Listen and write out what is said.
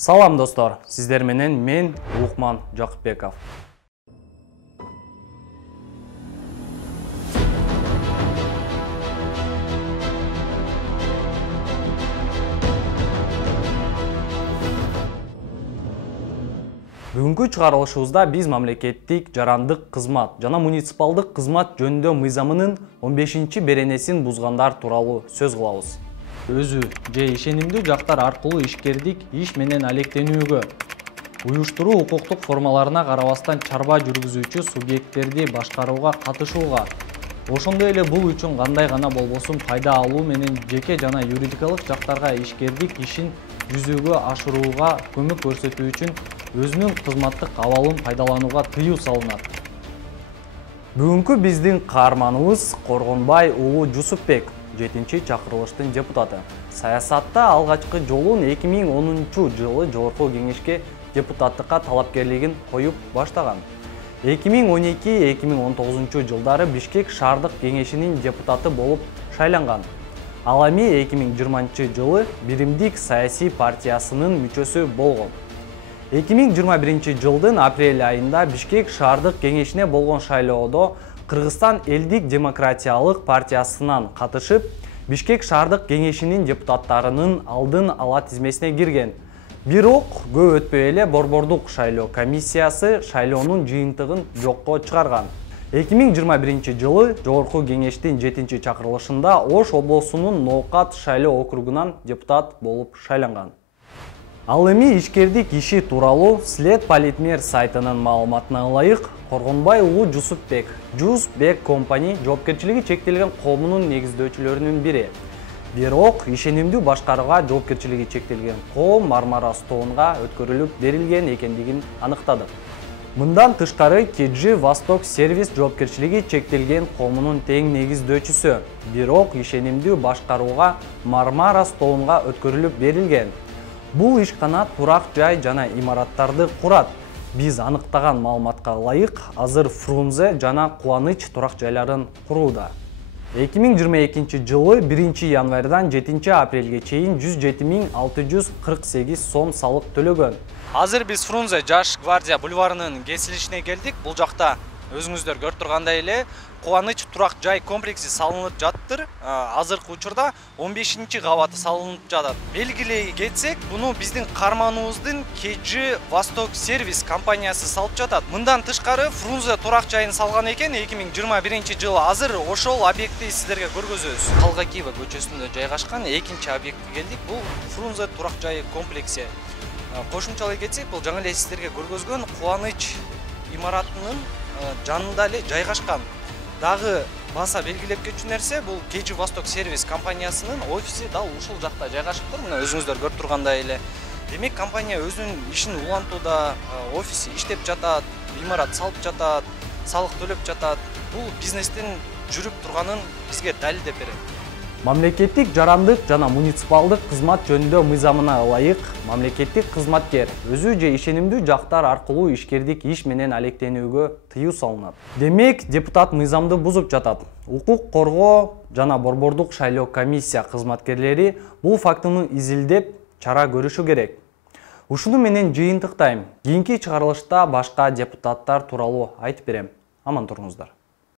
Салам достор, сиздер менен мен Улукман Жакыпбеков. Бүгүнкү чыгарылышыбызда биз мамлекеттик жарандык кызмат жана муниципалдык кызмат жөнүндө мыйзамынын 15-беренесин бузгандар тууралуу сөз кылабыз. Өзү же ишенимдүү жактар аркылуу ишкердик иш менен алектенүүгө, уюштуруу укуктук формаларына карабастан чарба жүргүзүүчү субъекттерди башкарууга катышууга, ошондой эле бул үчүн кандай гана болбосун пайда алуу менен жеке жана юридикалык жактарга ишкердик ишин жүзүүгө ашырууга көмөк көрсөтүү үчүн өзүнүн кызматтык абалын пайдаланууга тыюу салынат. Бүгүнкү биздин каарманыбыз Коргонбай уулу Жусупбек, 7-чакырылыштын депутаты. Саясатта алгачкы жолун 2010 жылы Жогорку Кеңешке депутаттыкка талапкерлигин коюп баштаган. 2012-2019 жылдары Бишкек шаардык кеңешинин депутаты болуп шайланган. Ал эми 2020 жылы Биримдик саясий партиясынын мүчөсү болгон. 2021 жылдын апрель айында Бишкек шаардык кеңешине болгон шайлоодо Кыргызстан элдик демократиялык партиясынан катышып, Бишкек шаардык кеңешинин депутаттарынын алдын ала тизмесине кирген. Бирок көп өтпөй эле Борбордук шайлоо комиссиясы шайлоонун жыйынтыгын жокко чыгарган. 2021 жылы Жогорку Кеңештин 7-чакырылышында Ош облусунун Ноокат шайлоо округунан депутат болуп шайланган. Ал эми ишкердик иши тууралуу След Политмер сайтынын маалыматына ылайык, Коргонбай уулу Жусупбек, Жусбек компани жоопкерчилиги чектелген коомунун негиздөөчүлөрүнүн бири. Бирок ишенимдүү башкарууга жоопкерчилиги чектелген коом Мармара Стоунга өткөрүлүп берилген экендигин аныктадык. Мындан тышкары KG Восток сервис жоопкерчилиги чектелген коомунун тең негиздөөчүсү, бирок ишенимдүү башкарууга Мармара Стоунга өткөрүлүп берилген. Бул ишкана турак жай жана имараттарды курат. Биз аныктаган маалыматка ылайык, азыр Фрунзе жана Кубаныч турак жайларын курууда. 2022 жылы 1 январдан 7 апрелге чейин 107.648 сом салык төлөгөн. Азыр биз Фрунзе Жаш гвардия бульварынын кесилишине келдик. Бул жакта өзүңүздөр көрүп тургандай эле Кубаныч турак жай комплекси салынып жаттыр. Азыркы учурда 15-кабаты салынып жатат. Белгилей кетсек, буну биздин карманыбыздын KG Восток сервис компаниясы салып жатат. Мындан тышкары Фрунзе турак жайын салган экен 2021 жылы. Азыр ошол объектти сиздерге көргөзөбүз. Калгакиева көчөсүндө жайгашкан экинчи объектке келдик. Бул Фрунзе турак жай комплекси. Кошумчалай кетсек, бул жаңы эле сиздерге көргөзгөн Кубаныч имаратынын жанында эле жайгашкан. Дагы баса белгилеп кетчү нерсе, бул KG Восток сервис компаниясынын офиси дал ушул жакта жайгашыптыр. Мына өзүңүздөр көрүп тургандай эле. Демек, компания өзүнүн ишин улантууда, офиси иштеп жатат, имарат салып жатат, салык төлөп жатат. Бул бизнестин жүрүп турганын бизге далилдеп берет. Мамлекеттик жарандык жана муниципалдык кызмат жөнүндө мыйзамына ылайык, мамлекеттик кызматкер өзү же ишенимдүү жактар аркылуу ишкердик иш менен алектенүүгө тыюу салынат. Демек, депутат мыйзамды бузуп жатат. Укук коргоо жана Борбордук шайлоо комиссия кызматкерлери бул фактыны изилдеп, чара көрүшү керек. Ушуну менен жыйынтыктайм. Кийинки чыгарылышта башка депутаттар тууралуу айтып берем. Аман туруңуздар.